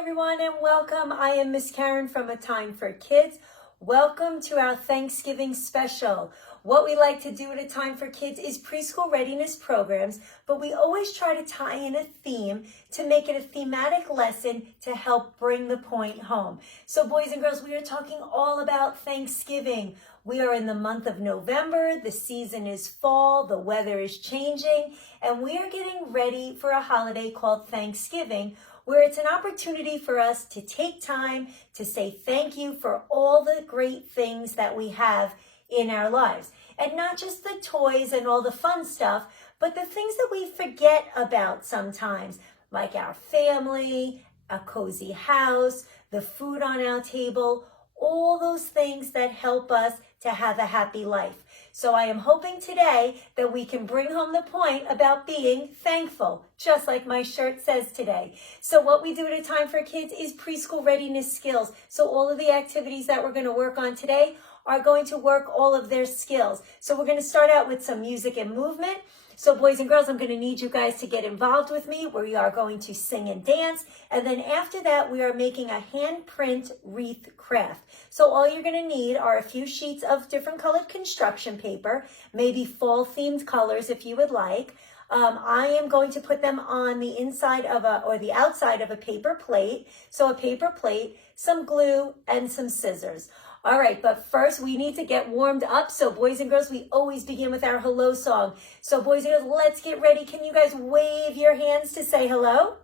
everyone, and welcome. I am Miss Karen from A Time for Kids. Welcome to our Thanksgiving special. What we like to do at A Time for Kids is preschool readiness programs, but we always try to tie in a theme to make it a thematic lesson to help bring the point home. So boys and girls, we are talking all about Thanksgiving. We are in the month of November, the season is fall, the weather is changing, and we are getting ready for a holiday called Thanksgiving, where it's an opportunity for us to take time to say thank you for all the great things that we have in our lives. And not just the toys and all the fun stuff, but the things that we forget about sometimes, like our family, a cozy house, the food on our table, all those things that help us to have a happy life. So I am hoping today that we can bring home the point about being thankful, just like my shirt says today. So what we do at A Time for Kids is preschool readiness skills. So all of the activities that we're going to work on today are going to work all of their skills. So we're going to start out with some music and movement. So boys and girls, I'm going to need you guys to get involved with me. We are going to sing and dance. And then after that, we are making a handprint wreath craft. So all you're going to need are a few sheets of different colored construction paper, maybe fall themed colors if you would like. I am going to put them on the inside of the outside of a paper plate. So a paper plate, some glue, and some scissors. All right, but first we need to get warmed up. So boys and girls, we always begin with our hello song. So boys and girls, let's get ready. Can you guys wave your hands to say hello?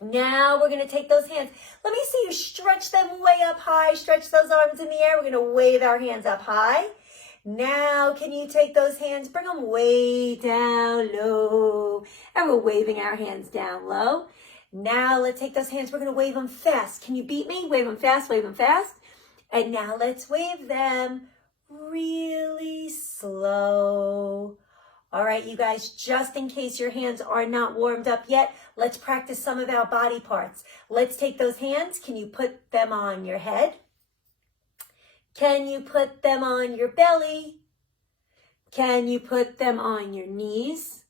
Now we're going to take those hands. Let me see you stretch them way up high. Stretch those arms in the air. We're going to wave our hands up high. Now, can you take those hands, bring them way down low. And we're waving our hands down low. Now let's take those hands. We're going to wave them fast. Can you beat me? Wave them fast, wave them fast. And now let's wave them really slow. All right, you guys, just in case your hands are not warmed up yet, let's practice some of our body parts. Let's take those hands. Can you put them on your head? Can you put them on your belly? Can you put them on your knees?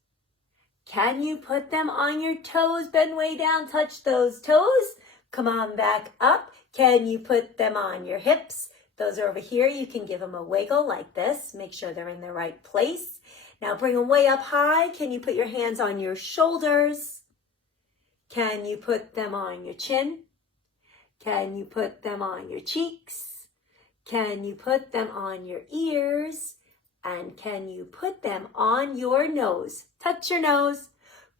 Can you put them on your toes? Bend way down, touch those toes. Come on back up. Can you put them on your hips? Those are over here. You can give them a wiggle like this. Make sure they're in the right place. Now bring them way up high. Can you put your hands on your shoulders? Can you put them on your chin? Can you put them on your cheeks? Can you put them on your ears? And can you put them on your nose? Touch your nose.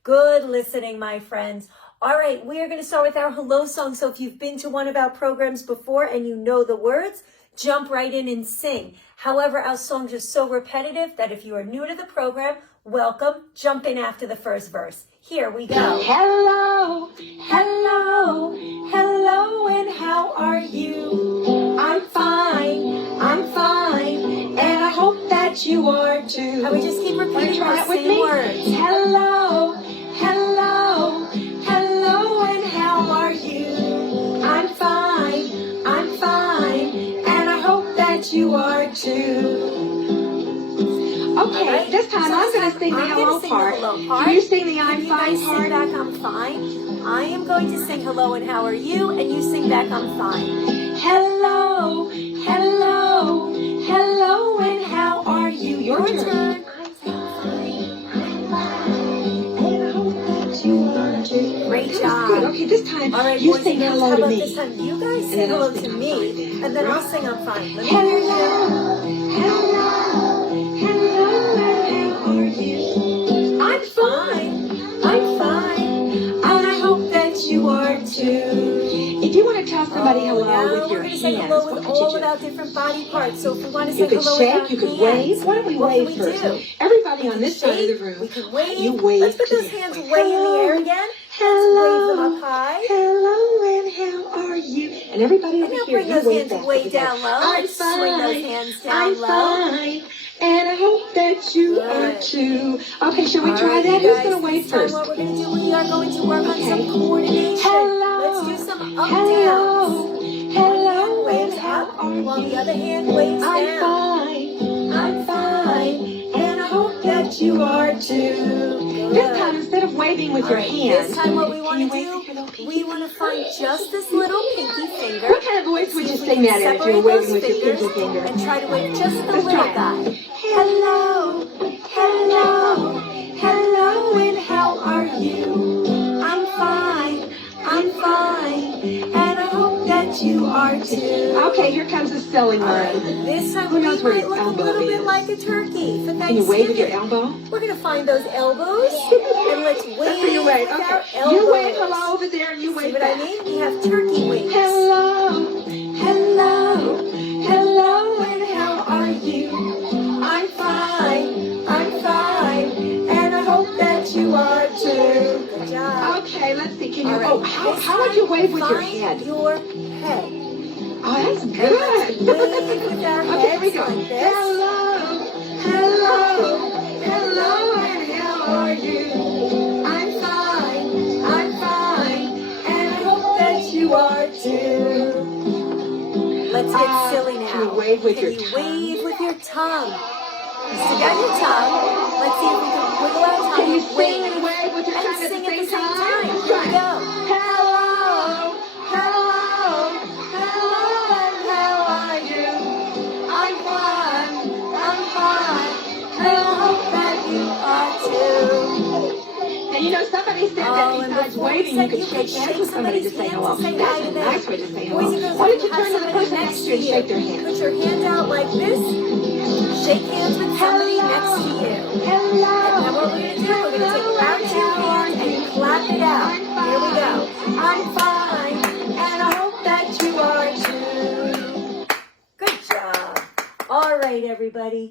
Good listening, my friends. All right, we are going to start with our hello song. So if you've been to one of our programs before and you know the words, jump right in and sing. However, our songs are so repetitive that if you are new to the program, welcome. Jump in after the first verse. Here we go. Hello, hello, hello, and how are you? I'm fine, and I hope that you are too. And we just keep repeating the same words. Hello, hello, hello, and how are you? I'm fine, and I hope that you are too. Okay, right. This time I'm going to sing the hello part. You sing the I'm fine part. Back, I'm fine. I am going to sing hello and how are you, and you sing back I'm fine. Hello, hello, hello, and how are you? Your turn. Great job. Good. Okay, this time you sing hello to me. This time you guys sing hello to me, and then I'll sing I'm fine. Hello, hello, hello, and how are you? I'm fine, and I hope that you are too. If you want to tell somebody hello with your hands, what could you do? All about different body parts. So if we want to say hello with our hands, you could wave. Why don't we wave first? Everybody on this side of the room, we can wave. You wave. Let's put those hands way in the air again. Hello. Wave them up high. Hello, and how are you? And everybody over here, you wave back. Way down low. I'm fine. Swing those hands down low. I'm fine. And I hope that you are too. Okay, shall we try that? Who's going to wave first? What we're going to do, we are going to work on some coordination. Hello. Let's do some up downs. Hello, and how are you? While the other hand waves down. I'm fine, and I hope that that you are too. This time, instead of waving with your hand, this time what we want to do, we want to find just this little pinky finger. What kind of voice would you sing that in if you were waving with your pinky finger? And try to wave just the little guy. Hello, hello, hello, and how are you? I'm fine, and I hope that you are too. Okay, here comes the spelling word. This time we might look a little bit like a turkey for Thanksgiving. Can you wave with your elbow? We're going to find those elbows, and let's wave That's how you wave. with Okay. our elbows. You wave hello over there, and you wave See what back. I mean? We have turkey wings. Hello, Hello, hello, and how are you? I'm fine, and I hope that you are too. Good job. Okay, let's see. Can you? All right. Oh, how would you wave with your head? Your head. Oh, that's And good. let's wave with our heads Okay, here we go. like this. Hello, Hello, and how are you? I'm fine, and I hope that you are too. Let's get silly now. Can you wave with your Can you tongue? wave with your tongue? Stick out your tongue. Let's see if we can wiggle our tongue. Can you sing and wave with your and tongue at sing the same time? Here we Try. go. Hello, Hello, and how are you? I'm fine, and I hope that you are too. and you know, somebody said that and besides before we waving, said you could shake hands with somebody to say hello. say hi That's to a them. nice way to say Boys and hello. girls, Why don't you have turn to the somebody person next to you and you. shake their hand? Put your hand out like this. Shake hands with somebody next to you. And now what we're going to do, we're going to take our two hands and clap it out. Here we go. I'm fine, and I hope that you are too. Good job. All right, everybody.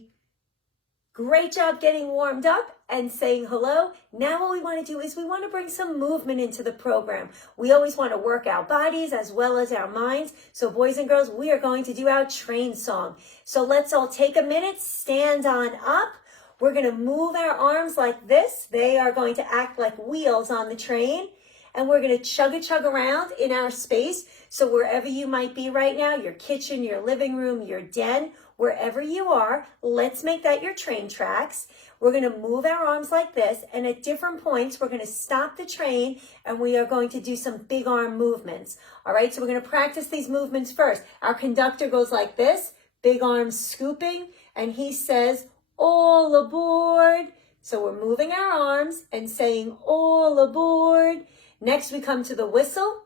Great job getting warmed up and saying hello. Now what we want to do is we want to bring some movement into the program. We always want to work our bodies as well as our minds. So boys and girls, we are going to do our train song. So let's all take a minute, stand on up. We're going to move our arms like this. They are going to act like wheels on the train. And we're going to chug around in our space. So wherever you might be right now, your kitchen, your living room, your den, wherever you are, let's make that your train tracks. We're going to move our arms like this. And at different points, we're going to stop the train and we are going to do some big arm movements. All right, so we're going to practice these movements first. Our conductor goes like this, big arms scooping, and he says, all aboard. So we're moving our arms and saying, all aboard. Next, we come to the whistle.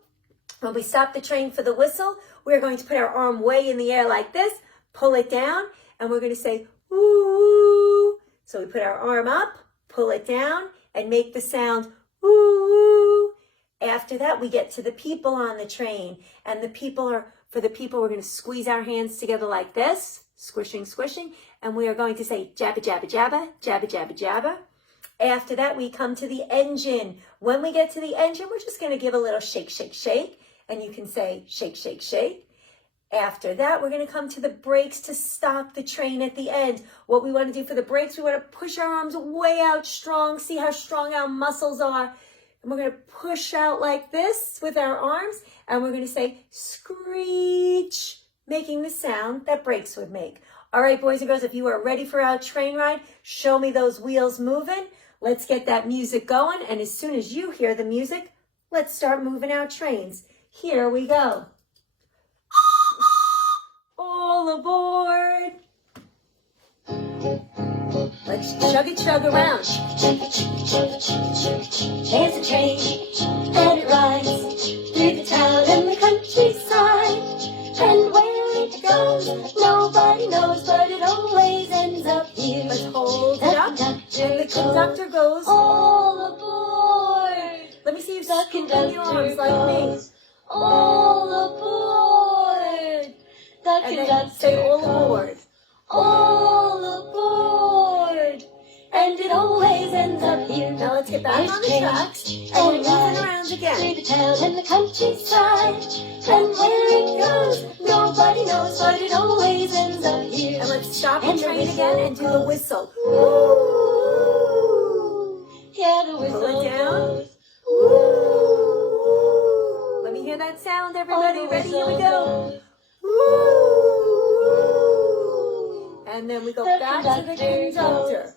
When we stop the train for the whistle, we're going to put our arm way in the air like this, pull it down, and we're going to say, woo. So we put our arm up, pull it down, and make the sound, woo. After that, we get to the people on the train. And for the people, we're going to squeeze our hands together like this, squishing, squishing. And we are going to say, jabba, jabba, jabba, jabba, jabba, jabba. After that, we come to the engine. When we get to the engine, we're just going to give a little shake, shake, shake. And you can say shake, shake, shake. After that, we're going to come to the brakes to stop the train at the end. What we want to do for the brakes, we want to push our arms way out strong. See how strong our muscles are. And we're going to push out like this with our arms. And we're going to say screech, making the sound that brakes would make. All right, boys and girls, if you are ready for our train ride, show me those wheels moving. Let's get that music going. And as soon as you hear the music, let's start moving our trains. Here we go. All aboard. Let's chug around. There's a train and it rides through the town and the countryside. And where it goes, nobody knows, but it always ends up here. Let's hold it up. And the conductor goes, all aboard. Let me see you scoop your arms like me. All aboard. And then say all aboard. All aboard. And it always ends up here. Now let's get back on the tracks and moving around again. Through the town and the countryside. And where it goes, nobody knows, but it always ends up here. And let's stop the train again and do the whistle. Woo! Yeah, the whistle. Pull it down. Woo! Let me hear that sound, everybody. Ready? Here we go. Woo! And then we go back to the conductor.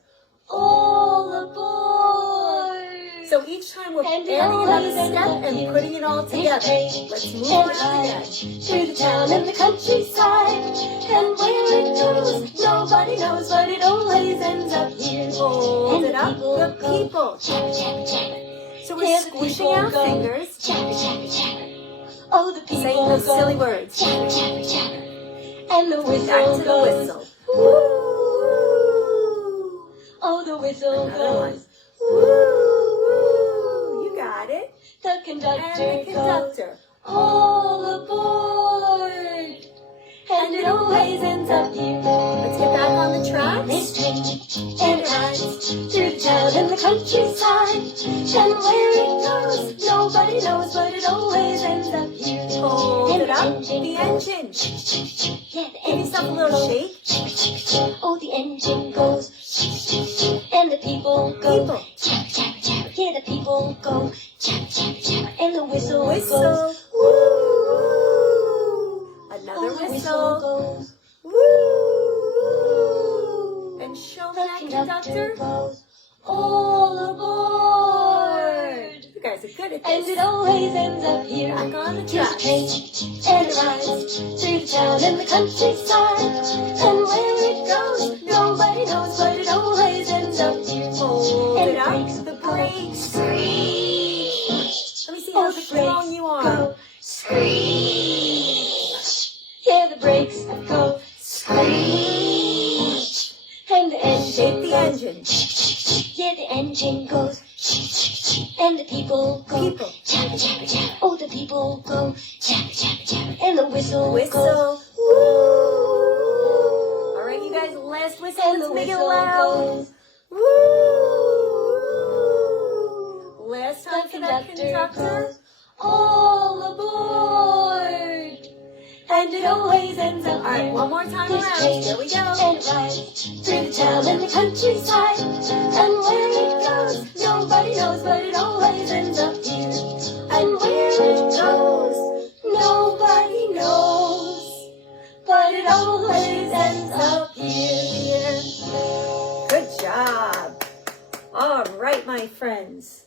all aboard. So each time we're And adding another always step and putting it all together. Let's move around again. through the town and the countryside, and where it goes, nobody knows, but it always ends up here. Hold And it up, the people. Jabber, jabber, jabber. So we're Hear the squishing people our go, fingers, Jabber, jabber, jabber. Oh, the people saying those go, silly words. Jabber, jabber, jabber. And the Back whistle to the goes, whistle. woo. Oh, the whistle Another one. goes, Woo, woo. You got it. the conductor And the goes, conductor. all aboard. And it always ends up here. Let's get back on the tracks. This train, and it rides through the town and the countryside, and where it goes, nobody knows, but it always ends up here. Hold it up. engine The goes, engine. yeah, the Give yourself a little shake. Oh, the engine goes, and the people go, People. jabber, jabber, jabber. Yeah, the people go, jabber, jabber, jabber. And the whistle Whistle. goes, woo. Another Oh, the whistle. goes, Woo. And show me the that conductor conductor. goes, all aboard. You guys are good at And this. it always ends up here. Back on the This tracks. train, and it rides through the town and the countryside, and where it goes, nobody knows, but it always ends up here. Hold And it up. brakes The go, brakes. screech. Let me see Oh, how the strong you brakes are. go, screech. Yeah, the brakes go, screech. And the Shake engine the goes, engine. yeah, the engine goes, and the people go, People. jabber, jabber, jabber. Oh, the people go, jabber, jabber, jabber. And the whistle goes, Whistle. woo. All right, you guys, last whistle. And the Let's make it whistle loud. goes, Woo. Last time the for that conductor conductor. goes, all aboard. And it always ends up All right, here. one more time This around. train, Here we go. and it rides through the town and the countryside, and where it goes, nobody knows, but it always ends up here. And where it goes, nobody knows, but it always ends up here. Good job. All right, my friends.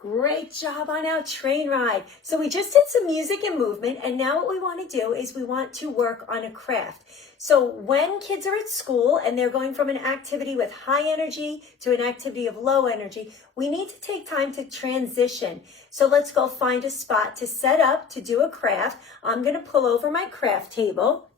Great job on our train ride. So we just did some music and movement, and now what we want to do is we want to work on a craft. So when kids are at school and they're going from an activity with high energy to an activity of low energy, we need to take time to transition. So let's go find a spot to set up to do a craft. I'm going to pull over my craft table,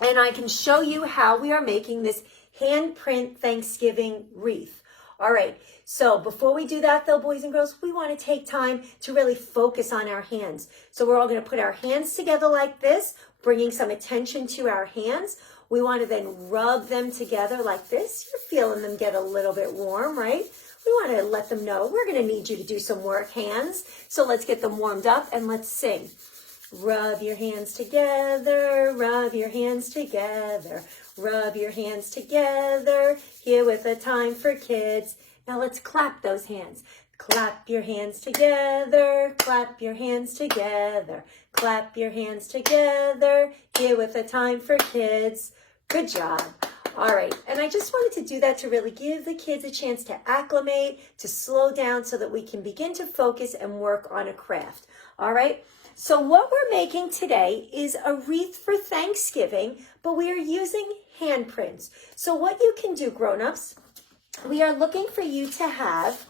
and I can show you how we are making this handprint Thanksgiving wreath. All right, so before we do that though, boys and girls, we want to take time to really focus on our hands. So we're all going to put our hands together like this, bringing some attention to our hands. We want to then rub them together like this. You're feeling them get a little bit warm, right? We want to let them know we're going to need you to do some work, hands. So let's get them warmed up and let's sing. Rub your hands together, rub your hands together, rub your hands together, here with a time for kids. Now let's clap those hands. Clap your hands together, clap your hands together, clap your hands together, here with a time for kids. Good job. All right, and I just wanted to do that to really give the kids a chance to acclimate, to slow down so that we can begin to focus and work on a craft. All right? So what we're making today is a wreath for Thanksgiving, but we are using handprints. So what you can do, grown-ups, we are looking for you to have,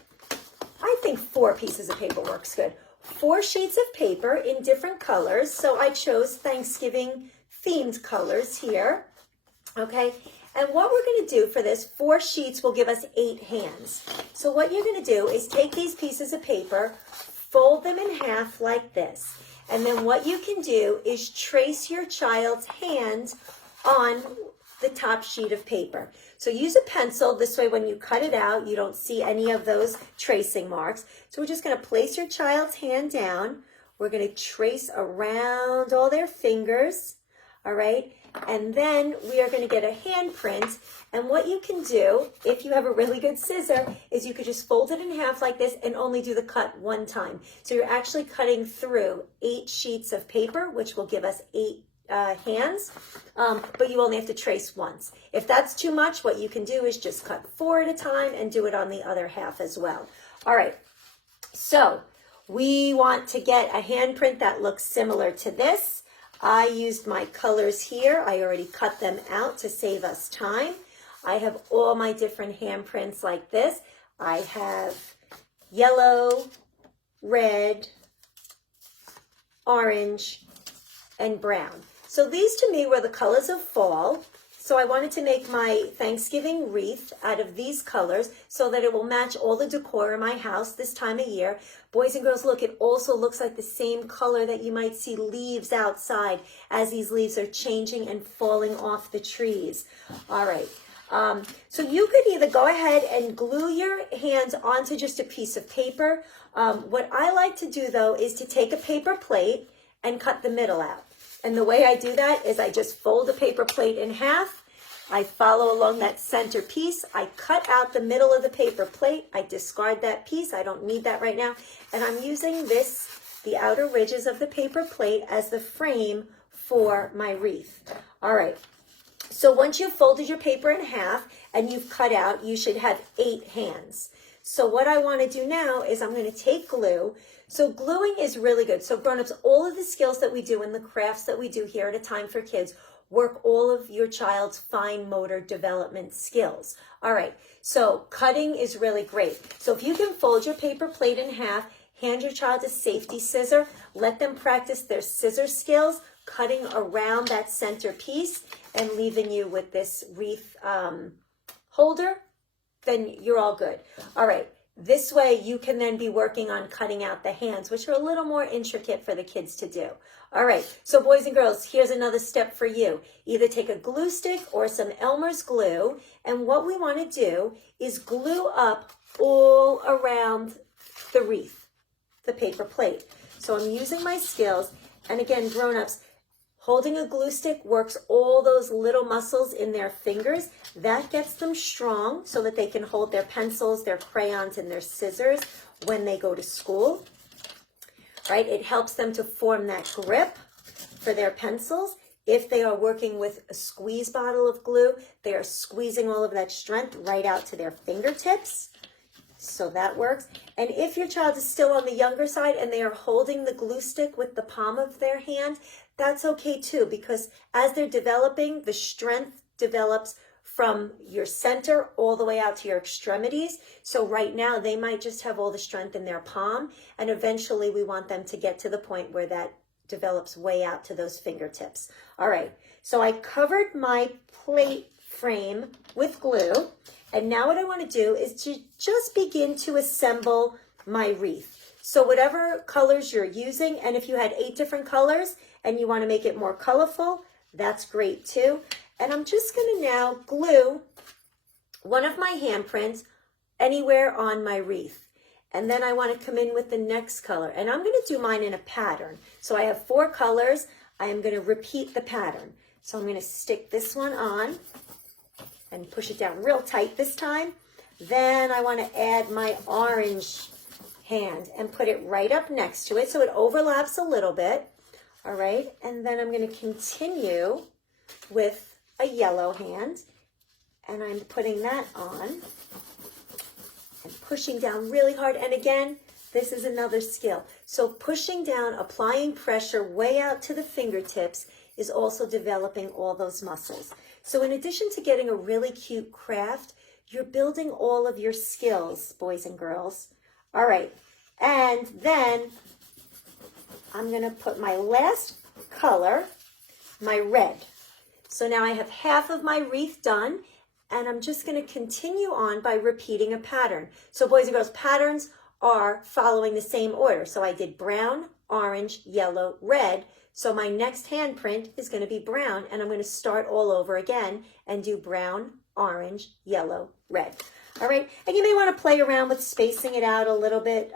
I think 4 pieces of paper works good. 4 sheets of paper in different colors. So I chose Thanksgiving themed colors here. Okay, and what we're going to do for this, 4 sheets will give us 8 hands. So what you're going to do is take these pieces of paper, fold them in half like this. And then what you can do is trace your child's hand on the top sheet of paper. So use a pencil. This way when you cut it out, you don't see any of those tracing marks. So we're just going to place your child's hand down. We're going to trace around all their fingers. All right. And then we are going to get a handprint. And what you can do, if you have a really good scissor, is you could just fold it in half like this and only do the cut one time. So you're actually cutting through 8 sheets of paper, which will give us 8 hands, but you only have to trace once. If that's too much, what you can do is just cut 4 at a time and do it on the other half as well. All right, so we want to get a handprint that looks similar to this. I used my colors here. I already cut them out to save us time. I have all my different handprints like this. I have yellow, red, orange, and brown. So these to me were the colors of fall. So I wanted to make my Thanksgiving wreath out of these colors so that it will match all the decor in my house this time of year. Boys and girls, look, it also looks like the same color that you might see leaves outside as these leaves are changing and falling off the trees. All right. So you could either go ahead and glue your hands onto just a piece of paper. What I like to do though is to take a paper plate and cut the middle out. And the way I do that is I just fold the paper plate in half. I follow along that center piece. I cut out the middle of the paper plate. I discard that piece. I don't need that right now. And I'm using this, the outer ridges of the paper plate, as the frame for my wreath. All right. So once you've folded your paper in half and you've cut out, you should have 8 hands. So what I want to do now is I'm going to take glue. So gluing is really good. So grown-ups, all of the skills that we do in the crafts that we do here at A Time for Kids work all of your child's fine motor development skills. All right, so cutting is really great. So if you can fold your paper plate in half, hand your child a safety scissor, let them practice their scissor skills, cutting around that center piece and leaving you with this wreath holder, then you're all good. All right. This way you can then be working on cutting out the hands, which are a little more intricate for the kids to do. All right, so boys and girls, here's another step for you. Either take a glue stick or some Elmer's glue, and what we want to do is glue up all around the wreath, the paper plate. So I'm using my skills, and again, grown-ups, holding a glue stick works all those little muscles in their fingers. That gets them strong so that they can hold their pencils, their crayons, and their scissors when they go to school. Right? It helps them to form that grip for their pencils. If they are working with a squeeze bottle of glue, they are squeezing all of that strength right out to their fingertips. So that works. And if your child is still on the younger side and they are holding the glue stick with the palm of their hand, that's okay too, because as they're developing, the strength develops from your center all the way out to your extremities. So right now they might just have all the strength in their palm, and eventually we want them to get to the point where that develops way out to those fingertips. All right, so I covered my plate frame with glue, and now what I want to do is to just begin to assemble my wreath. So whatever colors you're using, and if you had 8 different colors and you want to make it more colorful, that's great too. And I'm just going to now glue one of my handprints anywhere on my wreath. And then I want to come in with the next color. And I'm going to do mine in a pattern. So I have 4 colors. I am going to repeat the pattern. So I'm going to stick this one on and push it down real tight this time. Then I want to add my orange hand and put it right up next to it so it overlaps a little bit. All right. And then I'm going to continue with a yellow hand, and I'm putting that on and pushing down really hard. And again, this is another skill. So pushing down, applying pressure way out to the fingertips is also developing all those muscles. So in addition to getting a really cute craft, you're building all of your skills, boys and girls. All right, and then I'm gonna put my last color, my red. So now I have half of my wreath done, and I'm just going to continue on by repeating a pattern. So boys and girls, patterns are following the same order. So I did brown, orange, yellow, red. So my next handprint is going to be brown, and I'm going to start all over again and do brown, orange, yellow, red. All right, and you may want to play around with spacing it out a little bit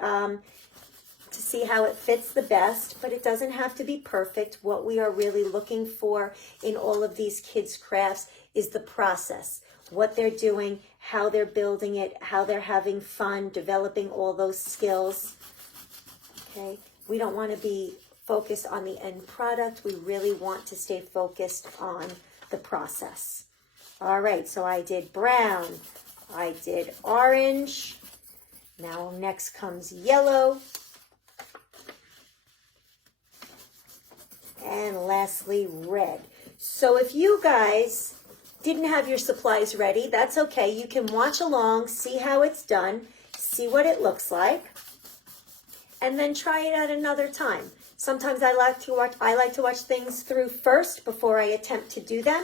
to see how it fits the best, but it doesn't have to be perfect. What we are really looking for in all of these kids' crafts is the process, what they're doing, how they're building it, how they're having fun, developing all those skills. Okay, we don't want to be focused on the end product. We really want to stay focused on the process. All right, so I did brown, I did orange. Now next comes yellow. And lastly, red. So if you guys didn't have your supplies ready, that's okay. You can watch along, see how it's done, see what it looks like, and then try it at another time. Sometimes I like to watch things through first before I attempt to do them.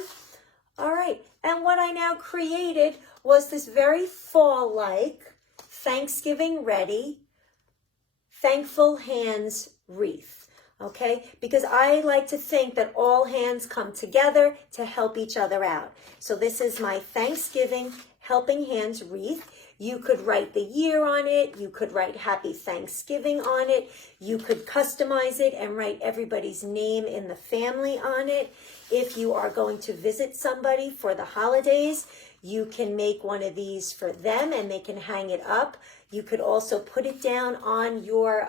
All right, and what I now created was this very fall-like, Thanksgiving ready, thankful hands wreath. Okay, because I like to think that all hands come together to help each other out. So this is my Thanksgiving Helping Hands wreath. You could write the year on it. You could write Happy Thanksgiving on it. You could customize it and write everybody's name in the family on it. If you are going to visit somebody for the holidays, you can make one of these for them and they can hang it up. You could also put it down on your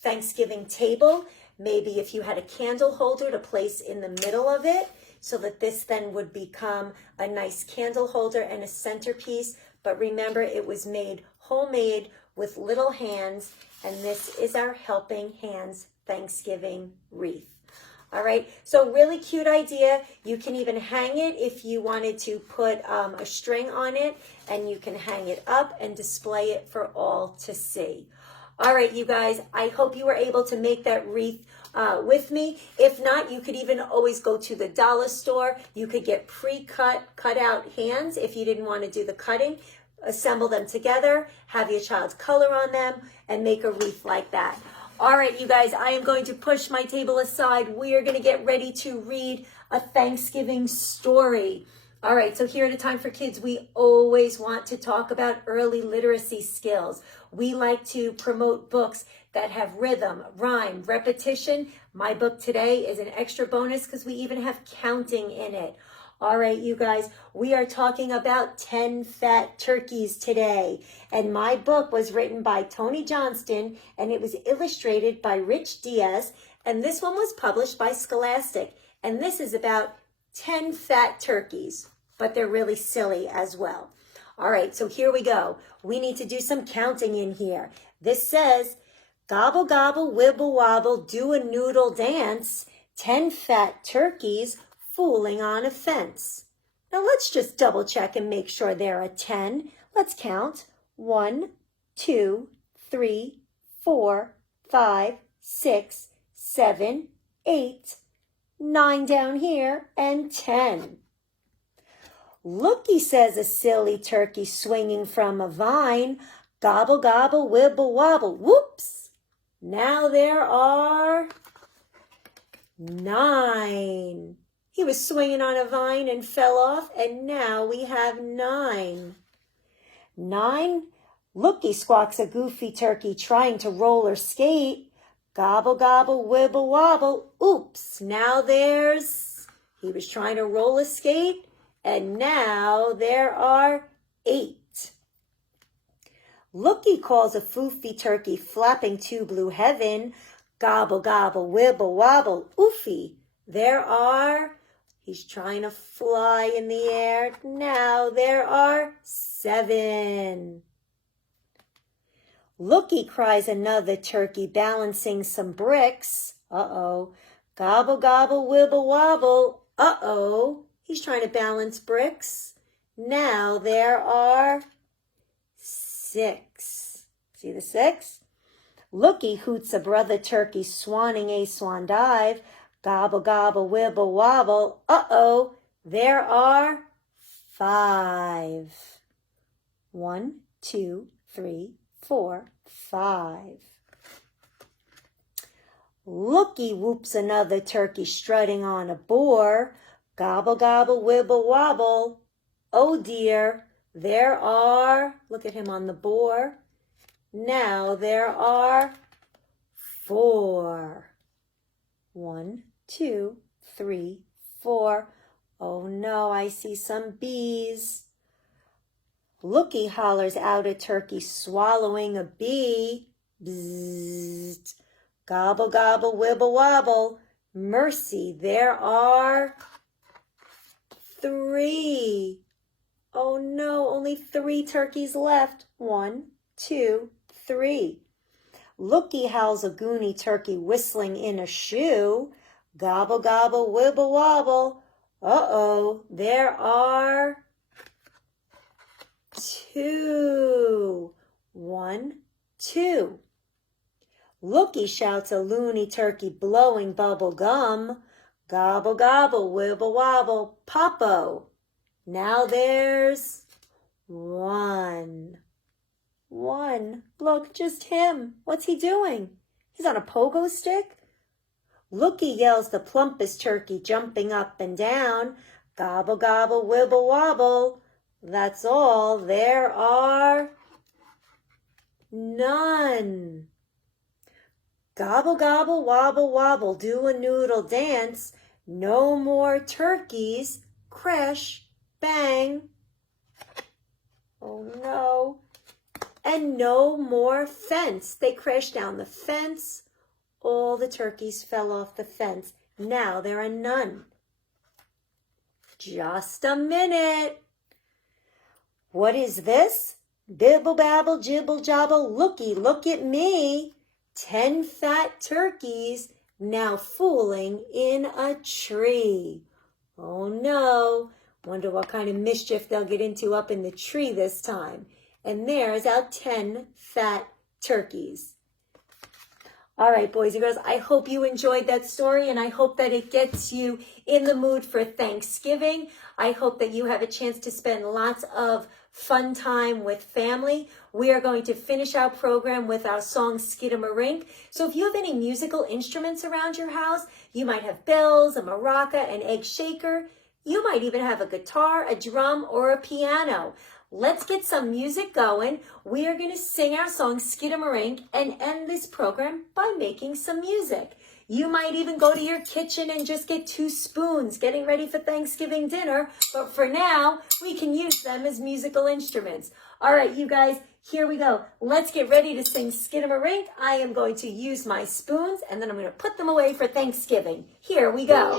Thanksgiving table. Maybe if you had a candle holder to place in the middle of it, so that this then would become a nice candle holder and a centerpiece. But remember, it was made homemade with little hands, and this is our Helping Hands Thanksgiving wreath. All right, so really cute idea. You can even hang it if you wanted to put a string on it, and you can hang it up and display it for all to see. All right, you guys, I hope you were able to make that wreath with me. If not, you could even always go to the dollar store. You could get cut out hands if you didn't want to do the cutting. Assemble them together, have your child's color on them, and make a wreath like that. All right, you guys, I am going to push my table aside. We are going to get ready to read a Thanksgiving story. All right, so here at A Time for Kids, we always want to talk about early literacy skills. We like to promote books that have rhythm, rhyme, repetition. My book today is an extra bonus because we even have counting in it. All right, you guys, we are talking about 10 Fat Turkeys today. And my book was written by Tony Johnston, and it was illustrated by Rich Diaz. And this one was published by Scholastic. And this is about 10 fat turkeys, but they're really silly as well. All right, so here we go. We need to do some counting in here. This says, gobble, gobble, wibble, wobble, do a noodle dance, 10 fat turkeys fooling on a fence. Now let's just double check and make sure there are 10. Let's count. 1, 2, 3, 4, 5, 6, 7, 8, 9 down here, and 10. Looky, says a silly turkey swinging from a vine. Gobble, gobble, wibble, wobble. Whoops! Now there are 9. He was swinging on a vine and fell off, and now we have 9. 9. Looky, squawks a goofy turkey trying to roller skate. Gobble, gobble, wibble, wobble. Oops, now he was trying to roller skate, and now there are 8. Looky, calls a foofy turkey flapping to blue heaven. Gobble, gobble, wibble, wobble. Oofy, he's trying to fly in the air. Now there are 7. Looky, cries another turkey, balancing some bricks. Uh-oh. Gobble, gobble, wibble, wobble. Uh-oh. He's trying to balance bricks. Now there are 6. See the 6? Looky, hoots a brother turkey, swanning a swan dive. Gobble, gobble, wibble, wobble. Uh-oh. There are 5. 1, 2, 3, 4, 5. Looky, whoops another turkey strutting on a boar. Gobble, gobble, wibble, wobble. Oh dear, look at him on the boar. Now there are 4. 1, 2, 3, 4. Oh no, I see some bees. Looky, hollers out a turkey swallowing a bee. Bzzzt. Gobble, gobble, wibble, wobble. Mercy, there are 3. Oh no, only 3 turkeys left. 1, 2, 3. Looky, howls a goony turkey whistling in a shoe. Gobble, gobble, wibble, wobble. Uh-oh, there are 2. 1, 2. Looky, shouts a loony turkey blowing bubble gum. Gobble, gobble, wibble, wobble, pop-o. Now there's 1. 1. Look, just him. What's he doing? He's on a pogo stick? Looky, yells the plumpest turkey, jumping up and down. Gobble, gobble, wibble, wobble. That's all. There are none. Gobble, gobble, wobble, wobble, do a noodle dance. No more turkeys. Crash, bang. Oh no. And no more fence. They crashed down the fence. All the turkeys fell off the fence. Now there are none. Just a minute. What is this? Bibble, babble, jibble, jobble, looky, look at me. 10 fat turkeys now fooling in a tree. Oh no. Wonder what kind of mischief they'll get into up in the tree this time. And there's our 10 fat turkeys. All right, boys and girls, I hope you enjoyed that story, and I hope that it gets you in the mood for Thanksgiving. I hope that you have a chance to spend lots of fun time with family. We are going to finish our program with our song Skidamarink. So if you have any musical instruments around your house, you might have bells, a maraca, an egg shaker. You might even have a guitar, a drum, or a piano. Let's get some music going. We are going to sing our song Skidamarink and end this program by making some music. You might even go to your kitchen and just get 2 spoons getting ready for Thanksgiving dinner. But for now, we can use them as musical instruments. All right, you guys, here we go. Let's get ready to sing Skidamarink. I am going to use my spoons and then I'm going to put them away for Thanksgiving. Here we go.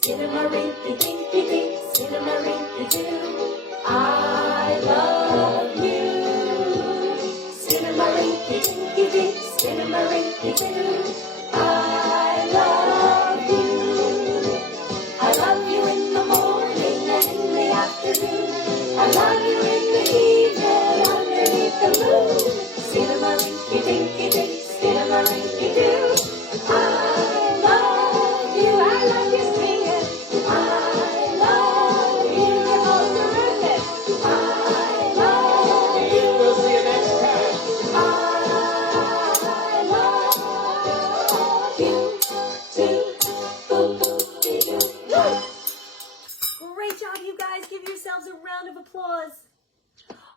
Skidamarink-a-dinky-dink, skidamarink-a-doo. I love you. Skidamarink-a-dinky-dink, skidamarink-a-doo. I love you. I love you in the morning and in the afternoon. I love you in the evening underneath the moon. Skidamarink-a-dinky-dink, skidamarink-a-doo. I love you. I love you singing. I love you. You're all terrific. I love you. We'll see you next time. I love you too. Great job, you guys. Give yourselves a round of applause.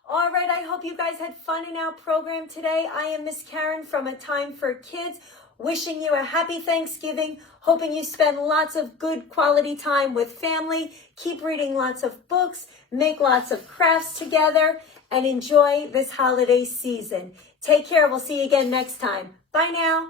All right, I hope you guys had fun in our program today. I am Miss Karen from A Time for Kids. Wishing you a happy Thanksgiving, hoping you spend lots of good quality time with family, keep reading lots of books, make lots of crafts together, and enjoy this holiday season. Take care. We'll see you again next time. Bye now.